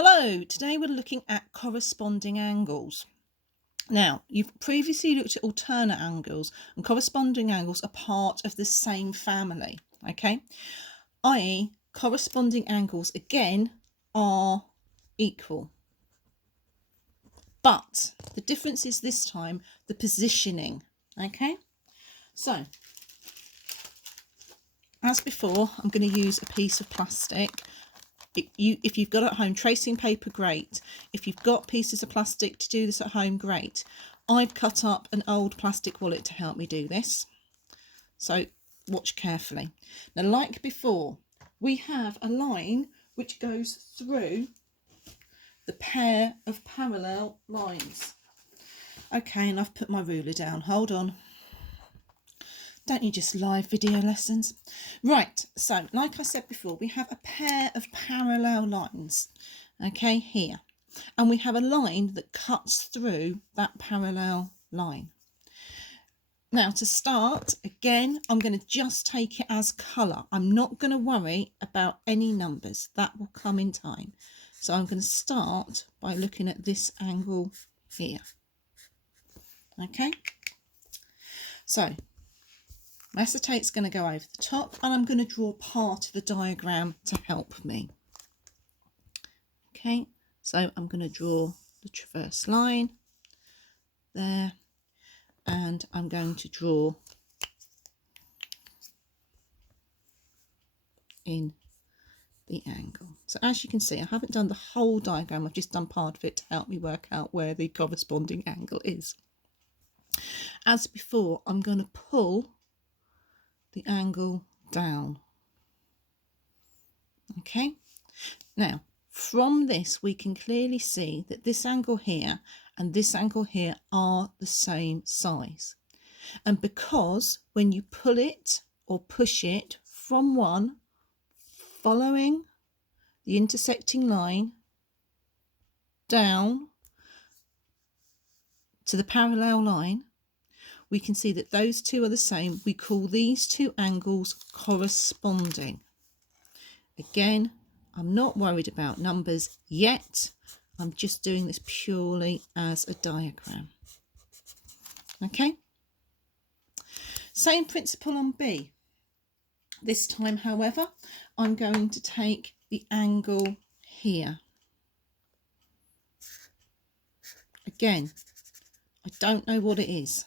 Hello, today we're looking at corresponding angles. Now, you've previously looked at alternate angles, and corresponding angles are part of the same family, okay? i.e., corresponding angles again are equal. But the difference is this time the positioning, okay? So, as before, I'm going to use a piece of plastic. If you've got at home tracing paper, great. If you've got pieces of plastic to do this at home, great. I've cut up an old plastic wallet to help me do this, so watch carefully. Now, like before, we have a line which goes through the pair of parallel lines. Okay, and I've put my ruler down. Hold on. Don't you just live video lessons? Right, so like I said before, we have a pair of parallel lines, okay, here. And we have a line that cuts through that parallel line. Now, to start, again, I'm going to just take it as colour. I'm not going to worry about any numbers. That will come in time. So I'm going to start by looking at this angle here. Okay? So my acetate's going to go over the top, and I'm going to draw part of the diagram to help me. Okay, so I'm going to draw the transverse line there, and I'm going to draw in the angle. So as you can see, I haven't done the whole diagram, I've just done part of it to help me work out where the corresponding angle is. As before, I'm going to pull the angle down. Okay, now from this we can clearly see that this angle here and this angle here are the same size, and because when you pull it or push it from one following the intersecting line down to the parallel line, we can see that those two are the same. We call these two angles corresponding. Again, I'm not worried about numbers yet. I'm just doing this purely as a diagram. Okay? Same principle on B. This time, however, I'm going to take the angle here. Again, I don't know what it is,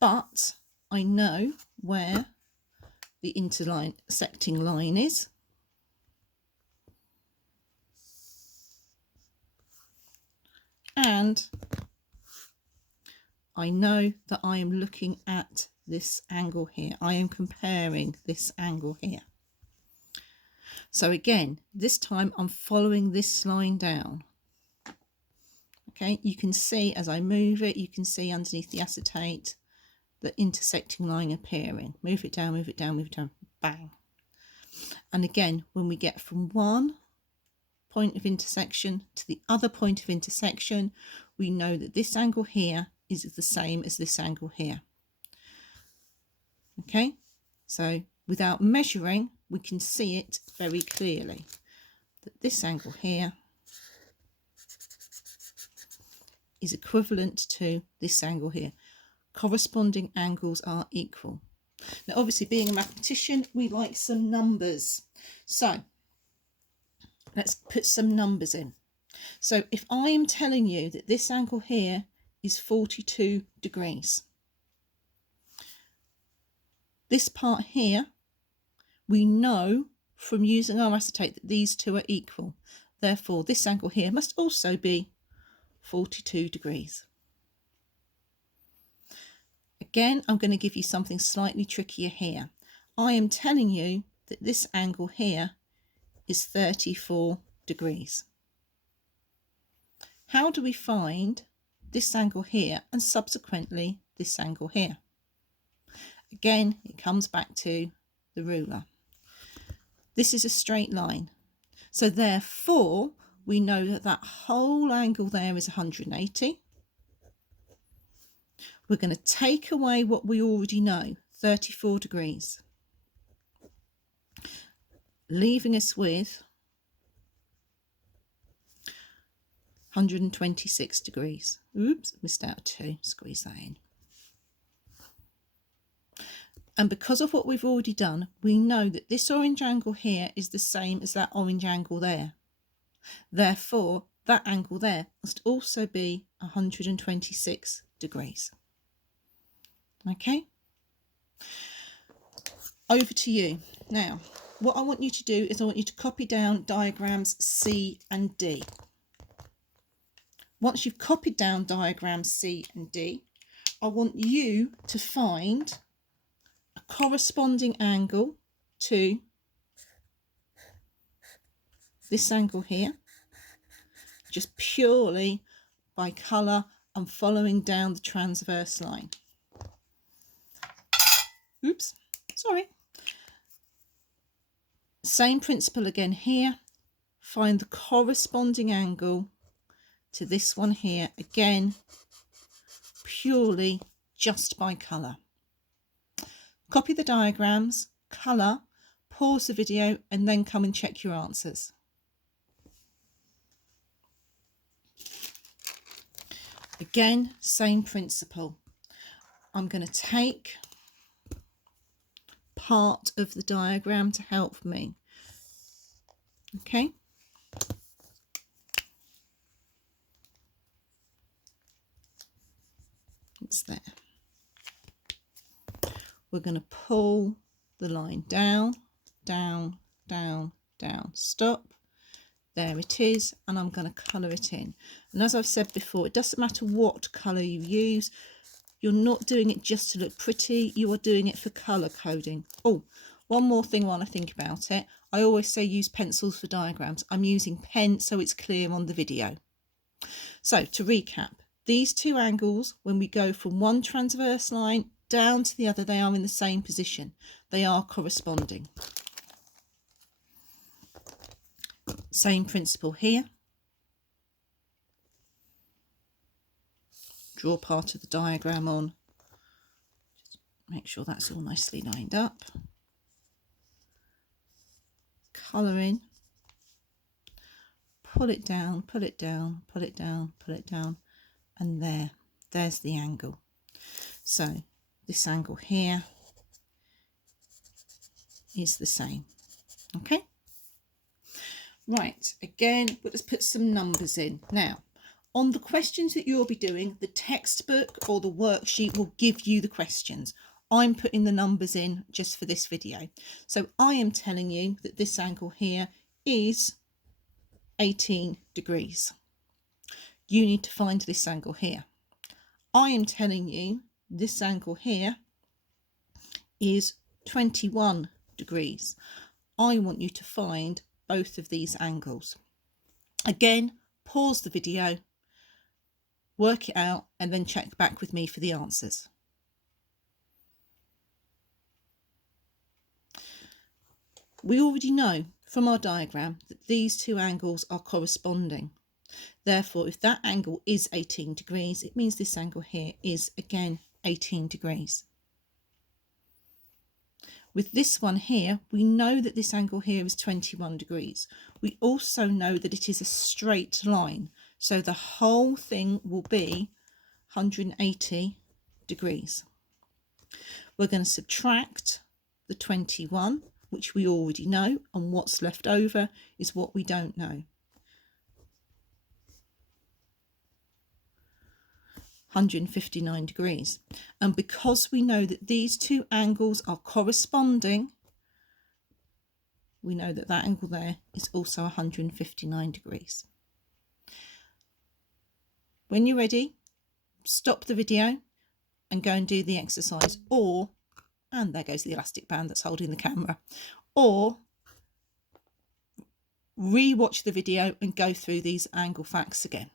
but I know where the intersecting line is. And I know that I am looking at this angle here. I am comparing this angle here. So again, this time I'm following this line down. Okay, you can see as I move it, you can see underneath the acetate the intersecting line appearing. Move it down, move it down, move it down, bang. And again, when we get from one point of intersection to the other point of intersection, we know that this angle here is the same as this angle here. Okay, so without measuring, we can see it very clearly that this angle here is equivalent to this angle here. Corresponding angles are equal. Now, obviously, being a mathematician, we like some numbers. So let's put some numbers in. So if I am telling you that this angle here is 42 degrees, this part here, we know from using our acetate that these two are equal. Therefore, this angle here must also be 42 degrees. Again, I'm going to give you something slightly trickier here. I am telling you that this angle here is 34 degrees. How do we find this angle here and subsequently this angle here? Again, it comes back to the ruler. This is a straight line. So therefore, we know that that whole angle there is 180. We're going to take away what we already know, 34 degrees, leaving us with 126 degrees. Oops, missed out 2. Squeeze that in. And because of what we've already done, we know that this orange angle here is the same as that orange angle there. Therefore, that angle there must also be 126 degrees. Okay? Over to you. Now, what I want you to do is I want you to copy down diagrams C and D. Once you've copied down diagrams C and D, I want you to find a corresponding angle to this angle here, just purely by colour and following down the transverse line. Oops, sorry. Same principle again here. Find the corresponding angle to this one here, again, purely just by colour. Copy the diagrams, colour, pause the video, and then come and check your answers. Again, same principle. I'm going to take part of the diagram to help me. Okay. It's there. We're going to pull the line down, down, down, down, stop. There it is, and I'm going to colour it in. And as I've said before, it doesn't matter what colour you use. You're not doing it just to look pretty, you are doing it for colour coding. Oh, one more thing while I think about it. I always say use pencils for diagrams. I'm using pen so it's clear on the video. So to recap, these two angles, when we go from one transverse line down to the other, they are in the same position. They are corresponding. Same principle here. Draw part of the diagram on. Just make sure that's all nicely lined up. Colour in. Pull it down, pull it down, pull it down, pull it down. And there's the angle. So this angle here is the same. Okay. Right, again, let's put some numbers in. Now, on the questions that you'll be doing, the textbook or the worksheet will give you the questions. I'm putting the numbers in just for this video. So I am telling you that this angle here is 18 degrees. You need to find this angle here. I am telling you this angle here is 21 degrees. I want you to find both of these angles. Again, pause the video, work it out, and then check back with me for the answers. We already know from our diagram that these two angles are corresponding. Therefore, if that angle is 18 degrees, it means this angle here is again 18 degrees. With this one here, we know that this angle here is 21 degrees. We also know that it is a straight line. So the whole thing will be 180 degrees. We're going to subtract the 21, which we already know, and what's left over is what we don't know. 159 degrees. And because we know that these two angles are corresponding, we know that that angle there is also 159 degrees. When you're ready, stop the video and go and do the exercise, or, and there goes the elastic band that's holding the camera, or re-watch the video and go through these angle facts again.